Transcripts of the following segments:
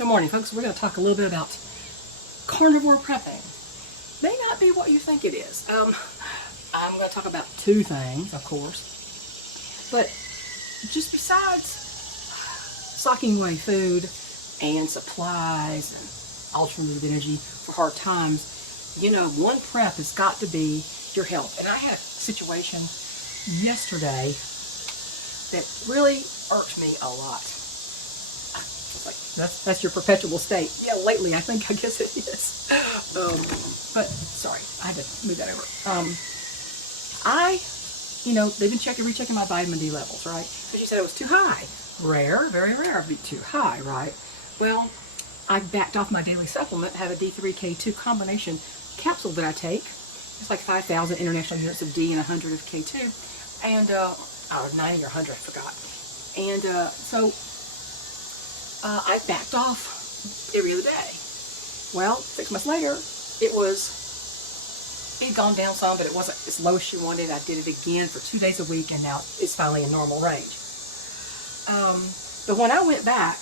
Good morning, folks. We're going to talk a little bit about carnivore prepping. May not be what you think it is. I'm going to talk about two things, of course. But just besides stocking away food and supplies and alternative energy for hard times, you know, one prep has got to be your health. And I had a situation yesterday that really irked me a lot. Like, that's your perpetual state. Yeah, lately, I guess it is. But, sorry, I had to move that over. They've been rechecking my vitamin D levels, right? So she said it was too high. Rare, very rare, be too high, right? Well, I backed off my daily supplement, have a D3K2 combination capsule that I take. It's like 5,000 international units of D and 100 of K2. And, 90 or 100, I forgot. And, I backed off every other day. Well, 6 months later, it had gone down some, but it wasn't as low as she wanted. I did it again for 2 days a week, and now it's finally in normal range. But when I went back,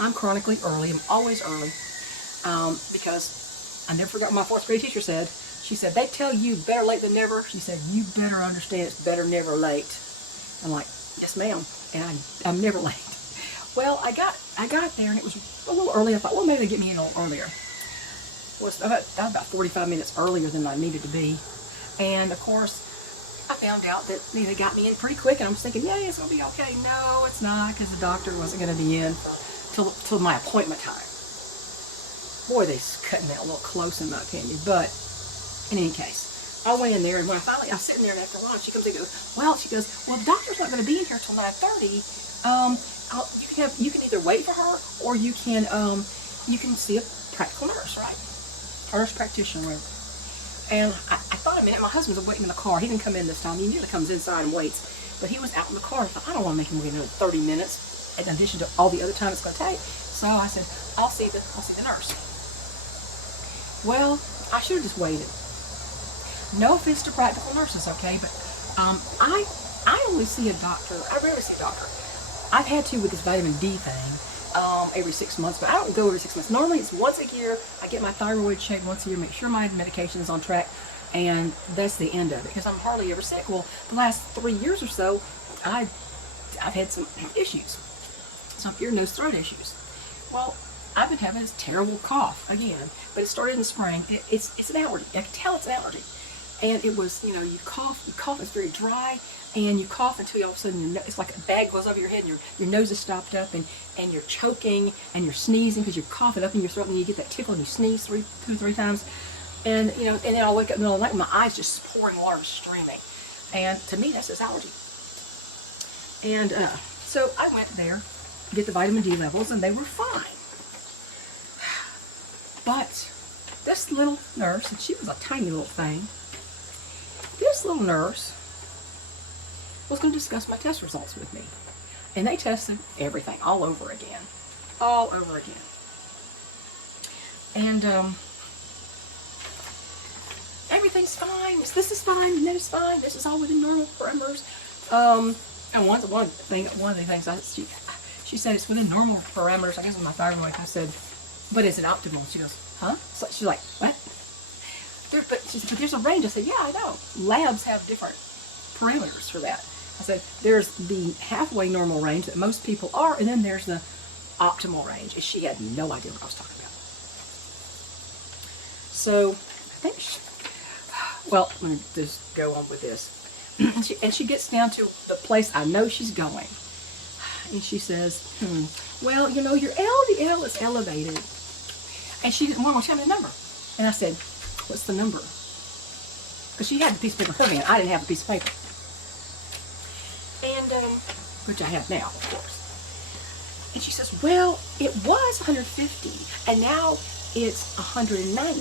I'm chronically early. I'm always early because I never forgot what my fourth grade teacher said. She said, they tell you better late than never. She said, you better understand it's better never late. I'm like, yes, ma'am, and I'm never late. Well, I got there, and it was a little early. I thought, well, maybe they get me in a little earlier. Was about 45 minutes earlier than I needed to be. And, of course, I found out that they got me in pretty quick, and I'm thinking, yeah, it's going to be okay. No, it's not, because the doctor wasn't going to be in till my appointment time. Boy, they're cutting that a little close, in my opinion. But, in any case, I went in there, and when I was sitting there, and after lunch, she comes in and goes, well, the doctor's not going to be in here till 9:30. You can either wait for her, or you can see a practical nurse, right? A nurse practitioner, whatever. And I thought a minute. My husband was waiting in the car. He didn't come in this time. He usually comes inside and waits, but he was out in the car. I thought, I don't want to make him wait another 30 minutes in addition to all the other time it's going to take. So I said, I'll see the nurse. Well, I should have just waited. No offense to practical nurses, okay, but I only see a doctor. I rarely see a doctor. I've had to with this vitamin D thing every 6 months, but I don't go every 6 months. Normally it's once a year. I get my thyroid checked once a year, make sure my medication is on track, and that's the end of it, because I'm hardly ever sick. Well, the last 3 years or so, I've had some issues, some ear, nose, throat issues. Well, I've been having this terrible cough again, but it started in the spring. It's an allergy. I can tell it's an allergy. And it was, you cough, it's very dry, and you cough until all of a sudden it's like a bag goes over your head, and your nose is stopped up, and you're choking, and you're sneezing because you're coughing up in your throat, and you get that tickle, and you sneeze 2 or 3 times. And, and then I'll wake up in the middle of the night with my eyes just pouring water, streaming. And to me, that's just allergy. And so I went there to get the vitamin D levels, and they were fine. But this little nurse, and she was a tiny little thing, this little nurse was going to discuss my test results with me. And they tested everything all over again. All over again. And everything's fine. This is fine. That is fine. This is all within normal parameters. And one of the things she said it's within normal parameters. I guess with my thyroid. I said, but is it optimal? She goes, huh? So she's like, what? But there's a range. I said, yeah, I know. Labs have different parameters for that. I said, there's the halfway normal range that most people are, and then there's the optimal range. And she had no idea what I was talking about. So, I think let me just go on with this. and she gets down to the place I know she's going. And she says, well, your LDL is elevated. And she didn't want to tell me the number. And I said, what's the number? Because she had the piece of paper in her hand. I didn't have a piece of paper. And, which I have now, of course. And she says, well, it was 150, and now it's 190.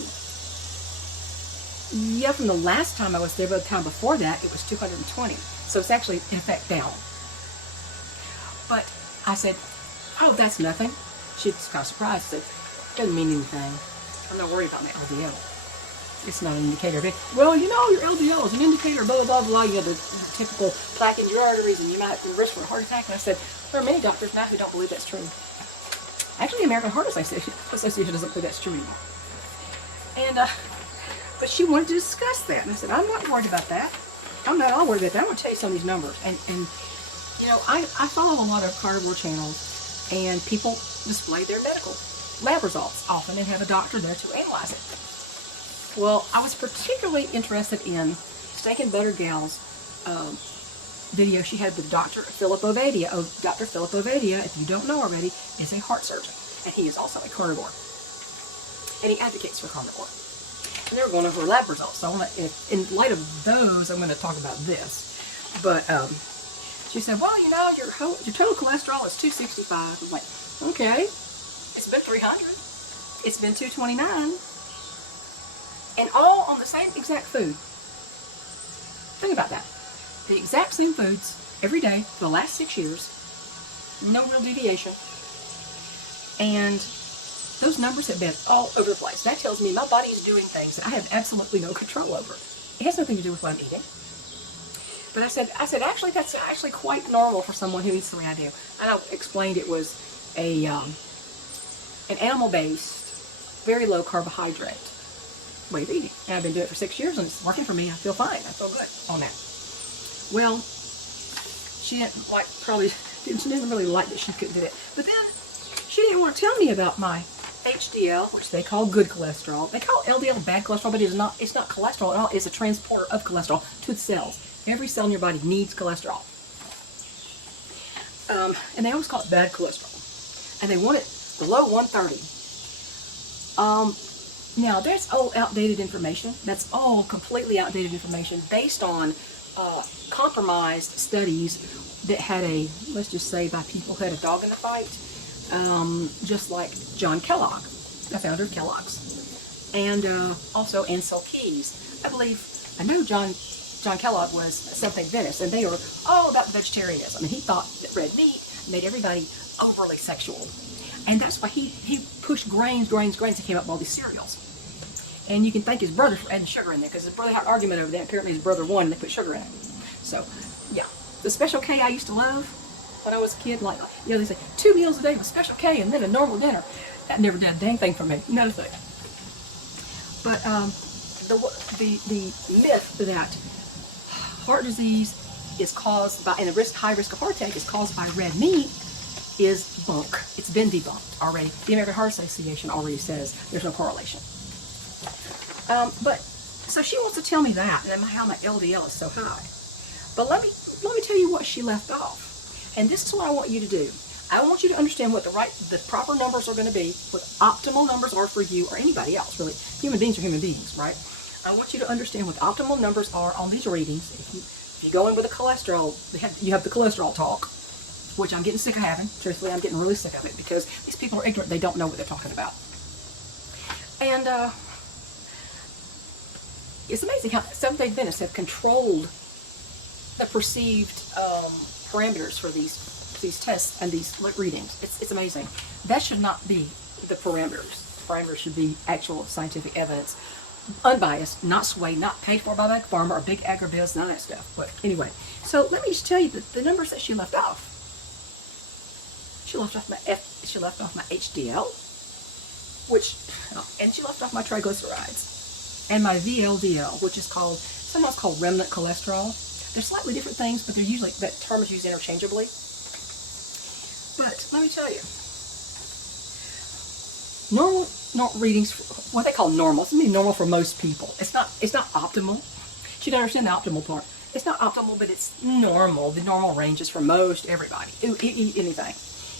Yeah, from the last time I was there, but the time before that, it was 220. So it's actually, in effect, down. But I said, oh, that's nothing. She was kind of surprised. I said, doesn't mean anything. I'm not worried about my LDL. It's not an indicator of it. Well, your LDL is an indicator, blah, blah, blah. You have the typical plaque in your arteries, and you might be at risk for a heart attack. And I said, there are many doctors now who don't believe that's true. Actually, the American Heart Association doesn't believe that's true anymore. And, but she wanted to discuss that. And I said, I'm not worried about that. I'm not all worried about that. I'm going to tell you some of these numbers. And you know, I follow a lot of carnivore channels, and people display their medical lab results often and have a doctor there to analyze it. Well, I was particularly interested in Steak and Butter Gal's video she had with Dr. Philip Ovadia. Oh, Dr. Philip Ovadia, if you don't know already, is a heart surgeon, and he is also a carnivore, and he advocates for carnivore. And they were going over lab results. So I want to, in light of those, I'm going to talk about this. But she said, well, you know, your total cholesterol is 265. I'm like, okay, it's been 300. It's been 229. And all on the same exact food. Think about that. The exact same foods every day for the last 6 years. No real deviation. And those numbers have been all over the place. That tells me my body is doing things that I have absolutely no control over. It has nothing to do with what I'm eating. But I said, actually, that's actually quite normal for someone who eats the way I do. And I explained it was an animal-based, very low carbohydrate way of eating. And I've been doing it for 6 years, and it's working for me. I feel fine. I feel good on that. Well, she didn't really like that she couldn't do it. But then she didn't want to tell me about my HDL, which they call good cholesterol. They call LDL bad cholesterol, but it's not cholesterol at all. It's a transporter of cholesterol to the cells. Every cell in your body needs cholesterol. And they always call it bad cholesterol. And they want it below 130. Now, that's all outdated information. That's all completely outdated information based on compromised studies that had let's just say, by people who had a dog in the fight. Just like John Kellogg, the founder of Kellogg's, and also Ansel Keys. I know John Kellogg was something Venice, and they were all about vegetarianism, and he thought that red meat made everybody overly sexual, and that's why he pushed grains, and came up with all these cereals. And you can thank his brother for adding sugar in there, because his brother had an argument over that. Apparently his brother won, and they put sugar in it. So, yeah, the Special K I used to love when I was a kid, like, you know, they say 2 meals a day with Special K and then a normal dinner. That never did a dang thing for me. Not a thing. But the myth that heart disease is caused by, and the high risk of heart attack is caused by red meat is bunk. It's been debunked already. The American Heart Association already says there's no correlation. But so she wants to tell me that, and how my LDL is so high. But let me tell you what she left off. And this is what I want you to do. I want you to understand what the proper numbers are going to be, what optimal numbers are for you or anybody else, really. Human beings are human beings, right? I want you to understand what the optimal numbers are on these readings. If you go in with a cholesterol, you have the cholesterol talk, which I'm getting sick of having. Truthfully, I'm getting really sick of it, because these people are ignorant. They don't know what they're talking about. And it's amazing how Seventh-day Adventists have controlled the perceived parameters for these tests and these readings. It's amazing. That should not be the parameters. The parameters should be actual scientific evidence, unbiased, not swayed, not paid for by Big Pharma or big agribusiness, none of that stuff. But anyway, so let me just tell you the numbers that she left off. She left off my HDL, and she left off my triglycerides, and my VLDL, which is sometimes called remnant cholesterol. They're slightly different things, but that term is used interchangeably. But let me tell you, normal readings, what they call normal, it's normal for most people. It's not optimal. You should understand the optimal part. It's not optimal, but it's normal. The normal ranges for most everybody. Eat anything.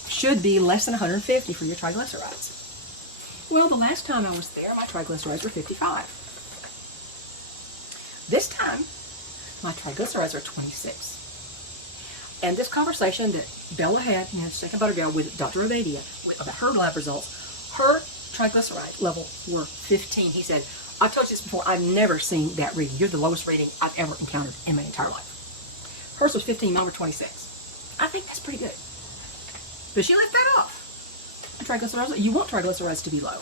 Should be less than 150 for your triglycerides. Well, the last time I was there, my triglycerides were 55. This time, my triglycerides are 26. And this conversation that Bella had, Steak and Butter Girl, with Dr. Ovadia about her lab results, her triglyceride level were 15. He said, I told you this before, I've never seen that reading. You're the lowest reading I've ever encountered in my entire life. Hers was 15, mine were 26. I think that's pretty good. But she left that off. Triglycerides, you want triglycerides to be low.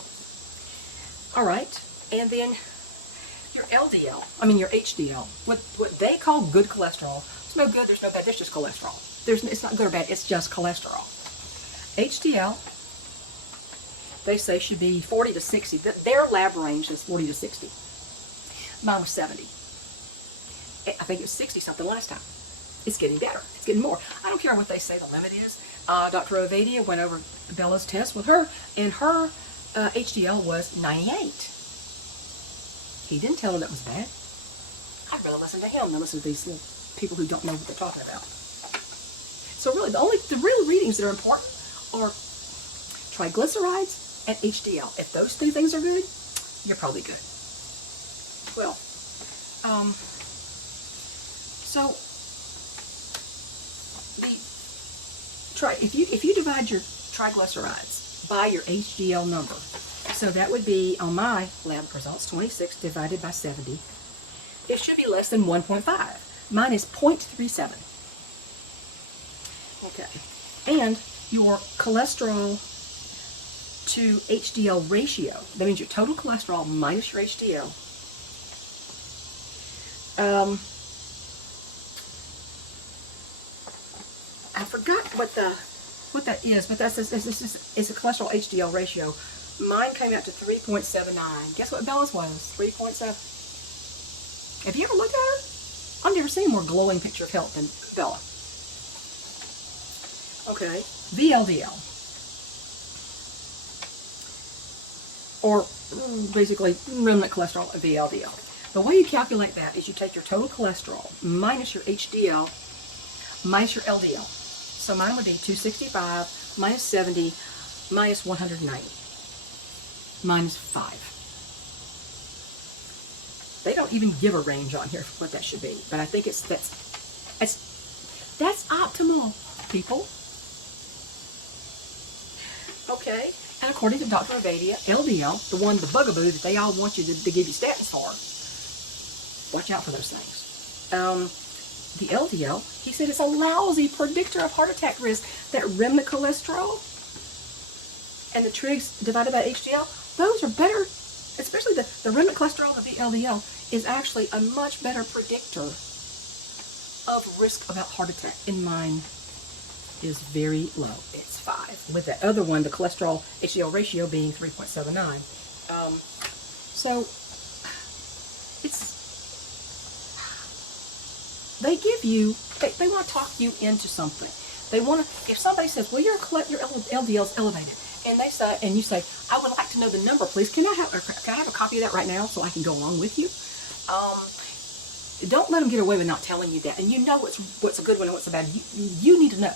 All right, and then your your HDL, what they call good cholesterol. There's no good, there's no bad, there's just cholesterol. It's not good or bad, it's just cholesterol. HDL they say should be 40 to 60. Their lab range is 40 to 60. Mine was 70. I think it was 60 something last time. It's getting better. It's getting more. I don't care what they say the limit is. Dr. Ovadia went over Bella's test with her, and her HDL was 98. He didn't tell her that was bad. I'd rather listen to him than listen to these people who don't know what they're talking about. So really, the real readings that are important are triglycerides and HDL. If those two things are good, you're probably good. Well, so if you divide your triglycerides by your HDL number, so that would be on my lab results 26 divided by 70. It should be less than 1.5. Mine is 0.37. Okay, and your cholesterol to HDL ratio, that means your total cholesterol minus your HDL, I forgot what that is, but it's a cholesterol HDL ratio. Mine came out to 3.79. Guess what Bella's was? 3.7. Have you ever looked at her? I've never seen a more glowing picture of health than Bella. Okay, VLDL, or basically remnant cholesterol and VLDL. The way you calculate that is you take your total cholesterol minus your HDL minus your LDL. So mine would be 265 minus 70 minus 190 minus 5. They don't even give a range on here for what that should be, but I think that's optimal, people. Okay, and according to Dr. Ovadia, LDL, the bugaboo that they all want you to give you statins for, watch out for those things. The LDL, he said, is a lousy predictor of heart attack risk. That remnant cholesterol and the trigs divided by HDL, those are better, especially the remnant cholesterol, the VLDL, is actually a much better predictor of risk about heart attack. And mine is very low. It's 5. With that other one, the cholesterol HDL ratio being 3.79. So they give you, they want to talk you into something. They want to, if somebody says, well, your LDL is elevated, and you say, I would like to know the number, please. Can I have a copy of that right now so I can go along with you? Don't let them get away with not telling you that. And you know what's a good one and what's a bad. You need to know.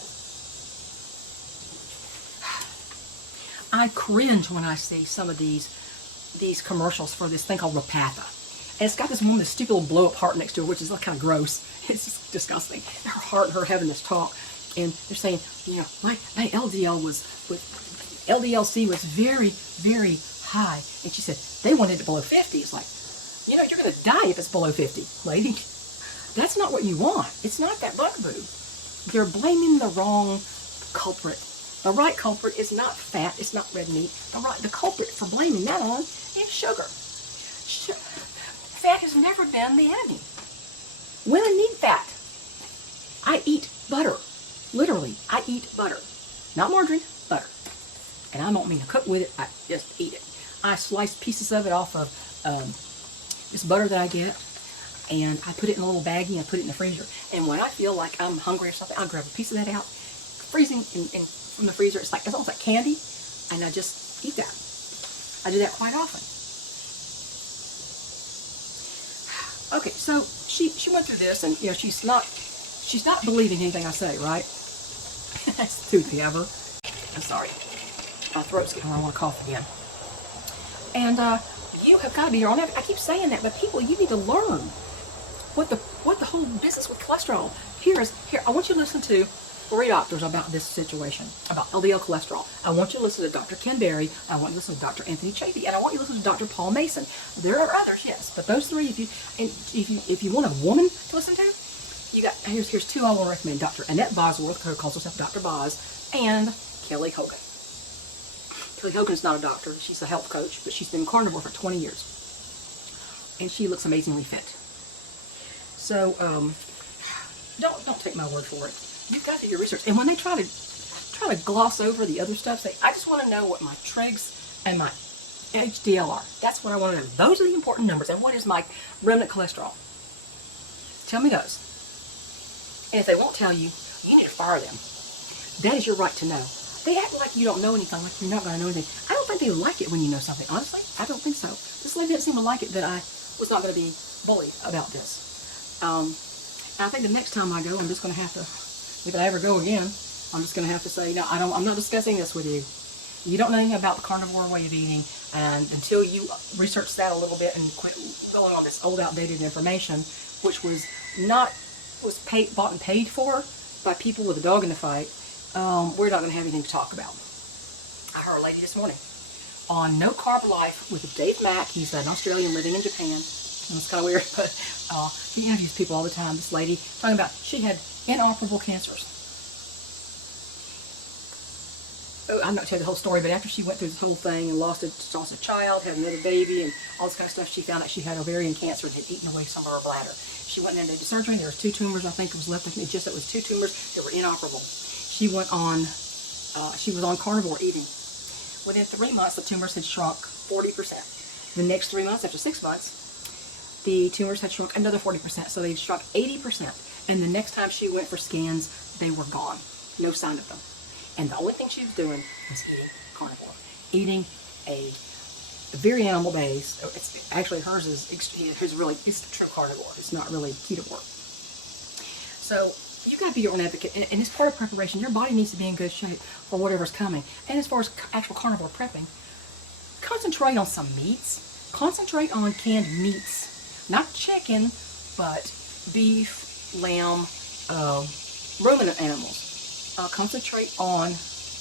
I cringe when I see some of these commercials for this thing called Repatha. And it's got this woman, this stupid little blow-up heart next to her, which is kind of gross. It's just disgusting. Her heart and her having this talk. And they're saying, you know, my LDL-C was very, very high. And she said, they wanted it below 50. It's like, you know, you're going to die if it's below 50, lady. That's not what you want. It's not that bugaboo. You're blaming the wrong culprit. The right culprit is not fat. It's not red meat. The culprit for blaming that on is sugar. Fat has never been the enemy. Women need fat. I eat butter. Literally, I eat butter. Not margarine, butter. And I don't mean to cook with it. I just eat it. I slice pieces of it off of this butter that I get, and I put it in a little baggie and I put it in the freezer. And when I feel like I'm hungry or something, I'll grab a piece of that out, freezing from the freezer. It's almost like candy, and I just eat that. I do that quite often. Okay, so she went through this, and you know she's not believing anything I say, right? That's toothy of her. I'm sorry, my throat's getting. I want to cough again. And you have got to be your own. I keep saying that, but people, you need to learn what the whole business with cholesterol. Here. I want you to listen to 3 doctors about this situation, about LDL cholesterol. I want you to listen to Dr. Ken Berry. I want you to listen to Dr. Anthony Chafee, and I want you to listen to Dr. Paul Mason. There are others, yes, but those 3. If you want a woman to listen to, you got here's 2 I will recommend: Dr. Annette Bosworth, who calls herself Dr. Boz, and Kelly Hogan. Kelly Hogan's not a doctor; she's a health coach, but she's been carnivore for 20 years, and she looks amazingly fit. So don't take my word for it. You've got to do your research. And when they try to gloss over the other stuff, say, I just want to know what my trigs and my HDLR. That's what I want to know. Those are the important numbers. And what is my remnant cholesterol? Tell me those. And if they won't tell you, you need to fire them. That is your right to know. They act like you don't know anything, like you're not going to know anything. I don't think they like it when you know something. Honestly, I don't think so. This lady didn't seem to like it that I was not going to be bullied about this. I think the next time I go, I'm just going to have to, if I ever go again, I'm just going to have to say, no, I'm not discussing this with you. You don't know anything about the carnivore way of eating, and until you research that a little bit and quit going on this old, outdated information, which was bought and paid for by people with a dog in the fight, we're not going to have anything to talk about. I heard a lady this morning on No Carb Life with Dave Mack. He's an Australian living in Japan. And it's kind of weird, but he interviews people all the time. This lady talking about she had inoperable cancers. I'm not telling you the whole story, but after she went through this whole thing and lost a child, had another baby, and all this kind of stuff, she found out she had ovarian cancer and had eaten away some of her bladder. She went in and did surgery. There was 2 tumors, I think it was left. It was 2 tumors that were inoperable. She was on carnivore eating. Within 3 months, the tumors had shrunk 40%. The next 3 months, after 6 months, the tumors had shrunk another 40%. So they shrunk 80%. And the next time she went for scans, they were gone. No sign of them. And the only thing she was doing was eating carnivore. Eating a very animal base. It's actually hers is it's true carnivore. It's not really ketovore. So you got to be your own advocate, and it's part of preparation. Your body needs to be in good shape for whatever's coming. And as far as actual carnivore prepping, concentrate on some meats. Concentrate on canned meats, not chicken, but beef, lamb, ruminant animals. Concentrate on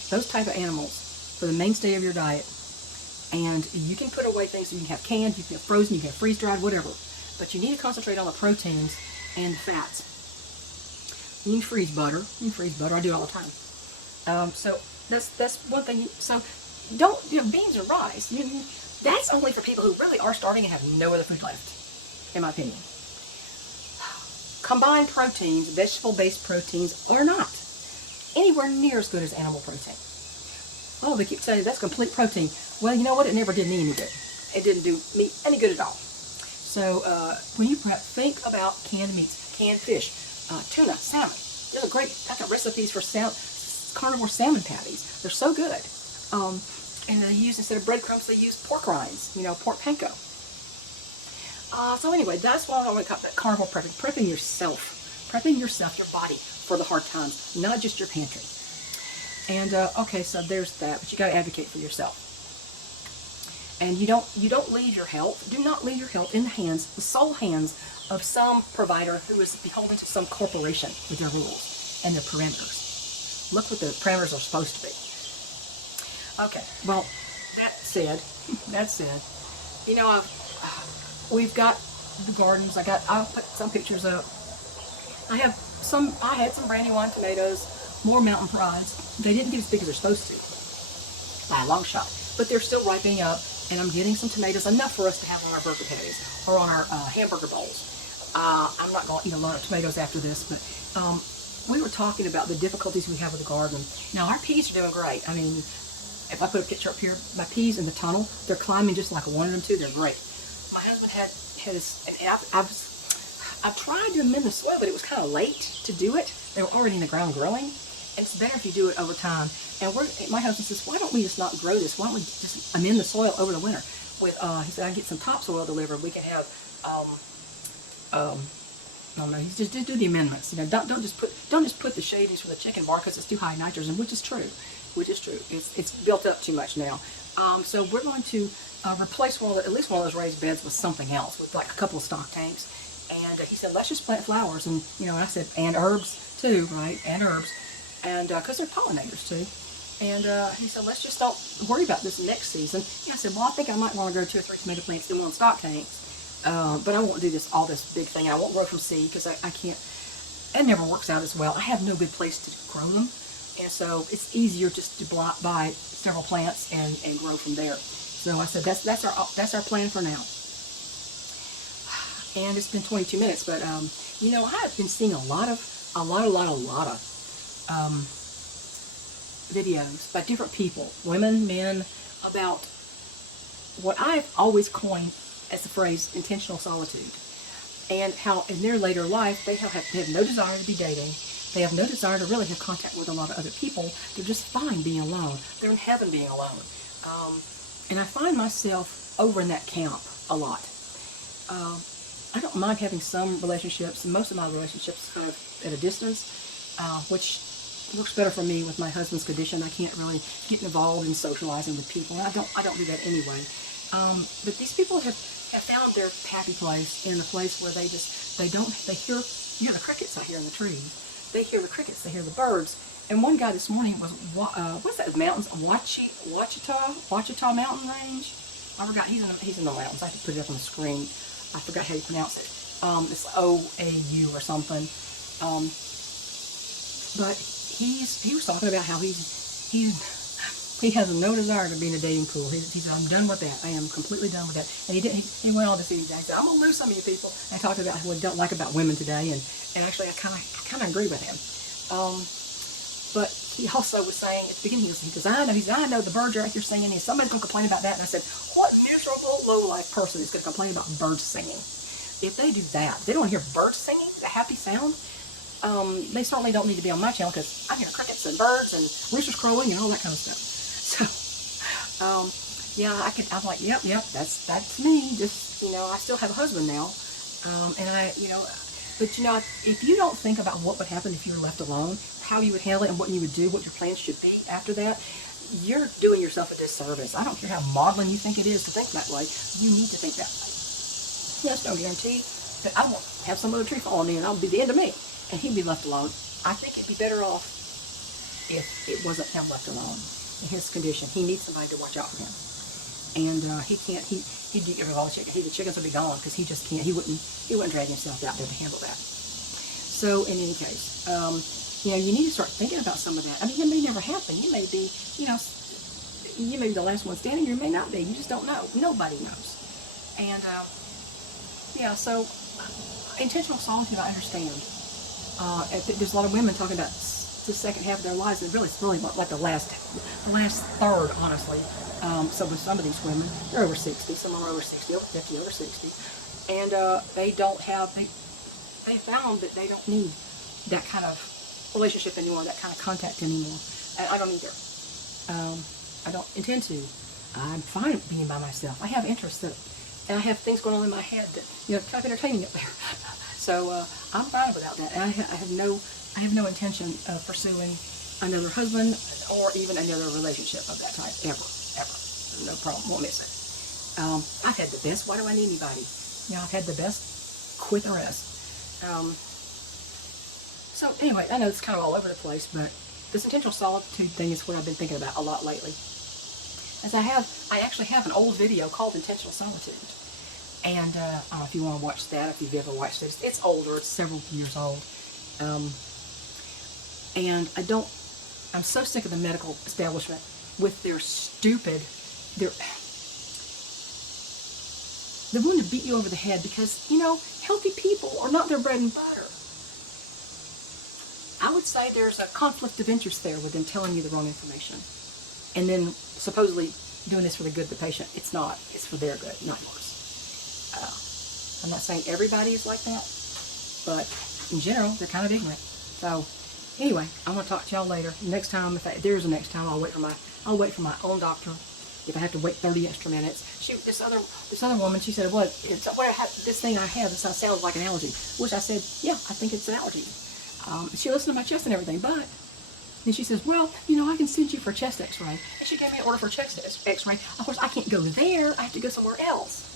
those type of animals for the mainstay of your diet. And you can put away things. You can have canned, you can have frozen, you can have freeze-dried, whatever. But you need to concentrate on the proteins and the fats. You can freeze butter. I do it all the time. So that's one thing. So don't, beans or rice. That's only for people who really are starting and have no other food left, in my opinion. Combined proteins, vegetable-based proteins, are not anywhere near as good as animal protein. Oh, they keep saying that's complete protein. Well, you know what? It never did me any good. It didn't do me any good at all. So when you prep, think about canned meats, canned fish, tuna, salmon. Those are great. I've got recipes for carnivore salmon patties. They're so good. And they use, instead of breadcrumbs, they use pork rinds, pork panko. So anyway, that's why I want to call that carnivore prepping. Prepping yourself, your body, for the hard times, not just your pantry. And okay, so there's that. But you got to advocate for yourself. And you don't leave your health. Do not leave your health in the sole hands of some provider who is beholden to some corporation with their rules and their parameters. Look what the parameters are supposed to be. Okay, well, that said, we've got the gardens. I'll put some pictures up. I had some Brandywine tomatoes, more mountain prides. They didn't get as big as they're supposed to, by a long shot, but they're still ripening up, and I'm getting some tomatoes, enough for us to have on our burger patties or on our hamburger bowls. I'm not going to eat a lot of tomatoes after this, but we were talking about the difficulties we have with the garden. Now, our peas are doing great. I mean, if I put a picture up here, my peas in the tunnel, they're climbing just like I wanted them to. They're great. My husband had his, and I've tried to amend the soil, but it was kind of late to do it. They were already in the ground growing, and it's better if you do it over time. And my husband says, why don't we just not grow this? Why don't we just amend the soil over the winter? He said, I can get some topsoil delivered. We can have, no, he just do the amendments. Don't just put the shadings for the chicken bar because it's too high nitrogen, which is true. It's built up too much now. So we're going to replace at least one of those raised beds with something else, with like a couple of stock tanks. And he said, let's just plant flowers. And, and I said, and herbs too, right? And herbs. And because they're pollinators too. And he said, let's just don't worry about this next season. I said, well, I think I might want to grow 2 or 3 tomato plants in one stock tanks. But I won't do all this big thing. I won't grow from seed because I can't. It never works out as well. I have no good place to grow them. And so it's easier just to buy several plants and grow from there. So I said, that's our plan for now. And it's been 22 minutes, but I have been seeing a lot of videos by different people, women, men, about what I've always coined as the phrase intentional solitude, and how in their later life they have no desire to be dating. They have no desire to really have contact with a lot of other people. They're just fine being alone. They're in heaven being alone. And I find myself over in that camp a lot. I don't mind having some relationships. Most of my relationships kind of at a distance, which works better for me with my husband's condition. I can't really get involved in socializing with people. And I don't do that anyway. But these people have found their happy place in a place where they hear the crickets I hear in the trees. They hear the crickets, they hear the birds. And one guy this morning was, what's that, mountains? Wachita Mountain Range? I forgot, he's in the mountains. I have to put it up on the screen. I forgot how you pronounce it. It's OAU or something. But he was talking about how he has no desire to be in a dating pool. He said, I'm done with that. I am completely done with that. And he went on to say, he said, I'm going to lose some of you people. And I talked about what he don't like about women today. And actually, I kind of agree with him. But he also was saying at the beginning, he goes, I know the birds are out here singing, and somebody's going to complain about that. And I said, what miserable, low-life person is going to complain about birds singing? If they do that, they don't hear birds singing, the happy sound, they certainly don't need to be on my channel, because I hear crickets and birds and roosters crowing and all that kind of stuff. So, yeah, I'm like, yep, that's me. Just, I still have a husband now, but if you don't think about what would happen if you were left alone, how you would handle it and what you would do, what your plans should be after that, you're doing yourself a disservice. I don't care how maudlin you think it is to think that way. You need to think that way. Yes, no guarantee that I won't have some other tree fall on me and I'll be the end of me, and he'd be left alone. I think it'd be better off if it wasn't him left alone in his condition. He needs somebody to watch out for him. And he'd get rid of all the chickens. The chickens would be gone because he just can't. He wouldn't drag himself out there to handle that. So in any case, you need to start thinking about some of that. I mean, it may never happen. You may be, you may be the last one standing. You may not be. You just don't know. Nobody knows. And so intentional solitude, I understand. There's a lot of women talking about the second half of their lives, and it's really like the last third, honestly. So with some of these women, they're over 60, some are over 60, over 50, over 60, and they found that they don't need that kind of relationship anymore, that kind of contact anymore. And I don't either. I don't intend to. I'm fine being by myself. I have interests and I have things going on in my head that kind of entertaining up there. So I'm fine without that. And I have no intention of pursuing another husband or even another relationship of that type ever. No problem. Won't miss it. I've had the best. Why do I need anybody? I've had the best. Quit the rest. So anyway, I know it's kind of all over the place, but this intentional solitude thing is what I've been thinking about a lot lately. As I actually have an old video called Intentional Solitude. And I don't know if you want to watch that, if you've ever watched it. It's older. It's several years old. And I'm so sick of the medical establishment with their stupid, they're willing to beat you over the head because, healthy people are not their bread and butter. I would say there's a conflict of interest there with them telling you the wrong information. And then supposedly doing this for the good of the patient. It's not. It's for their good, not yours. I'm not saying everybody is like that, but in general, they're kind of ignorant. So anyway, I'm going to talk to y'all later. Next time, if there's a next time, I'll wait for my own doctor. If I have to wait 30 extra minutes. This other woman, she said, this thing I have, this sounds like an allergy. Which I said, yeah, I think it's an allergy. She listened to my chest and everything, but then she says, well, I can send you for a chest x-ray. And she gave me an order for a chest x-ray. Of course, I can't go there. I have to go somewhere else.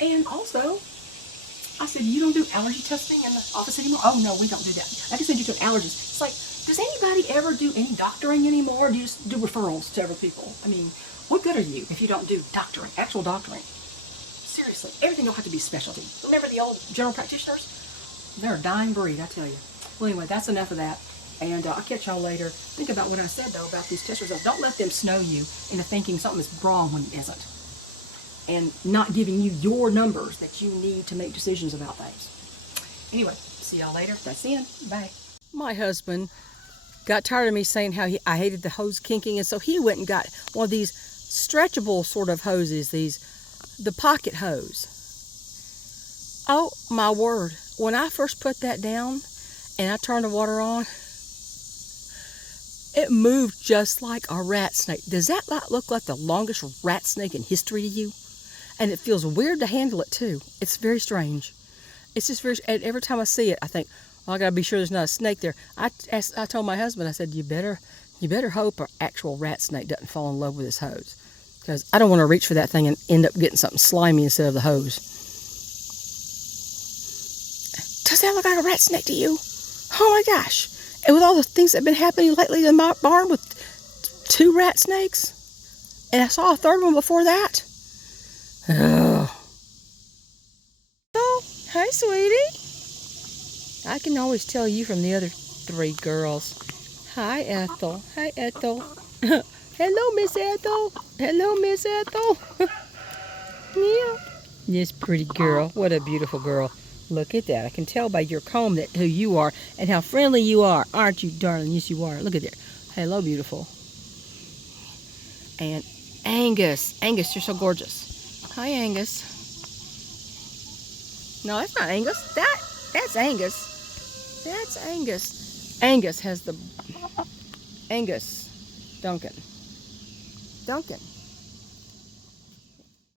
And also, I said, you don't do allergy testing in the office anymore? Oh, no, we don't do that. I can send you to an allergist. It's like, does anybody ever do any doctoring anymore? Or do you just do referrals to other people? I mean, what good are you if you don't do doctoring, actual doctoring? Seriously, everything don't have to be specialty. Remember the old general practitioners? They're a dying breed, I tell you. Well, anyway, that's enough of that. And I'll catch y'all later. Think about what I said, though, about these test results. Don't let them snow you into thinking something is wrong when it isn't. And not giving you your numbers that you need to make decisions about things. Anyway, see y'all later. That's the end. Bye. My husband got tired of me saying how I hated the hose kinking, and so he went and got one of these stretchable sort of hoses, the pocket hose. Oh my word, when I first put that down and I turned the water on, it moved just like a rat snake. Does that not look like the longest rat snake in history to you? And it feels weird to handle it too. It's very strange. It's just very, and every time I see it, I think, well, I gotta be sure there's not a snake there. I told my husband, I said, you better hope an actual rat snake doesn't fall in love with this hose, because I don't want to reach for that thing and end up getting something slimy instead of the hose. Does that look like a rat snake to you? Oh my gosh! And with all the things that have been happening lately in my barn with 2 rat snakes, and I saw a 3rd one before that. Oh. Oh, hi, sweetie. I can always tell you from the other 3 girls. Hi, Ethel. Hi, Ethel. Hello, Miss Ethel. Hello, Miss Ethel. Yeah. This pretty girl. What a beautiful girl. Look at that. I can tell by your comb that who you are and how friendly you are. Aren't you, darling? Yes, you are. Look at there. Hello, beautiful. And Angus. Angus, you're so gorgeous. Hi, Angus. No, that's not Angus. That's Angus. That's Angus. Angus has the... Angus. Duncan. Duncan.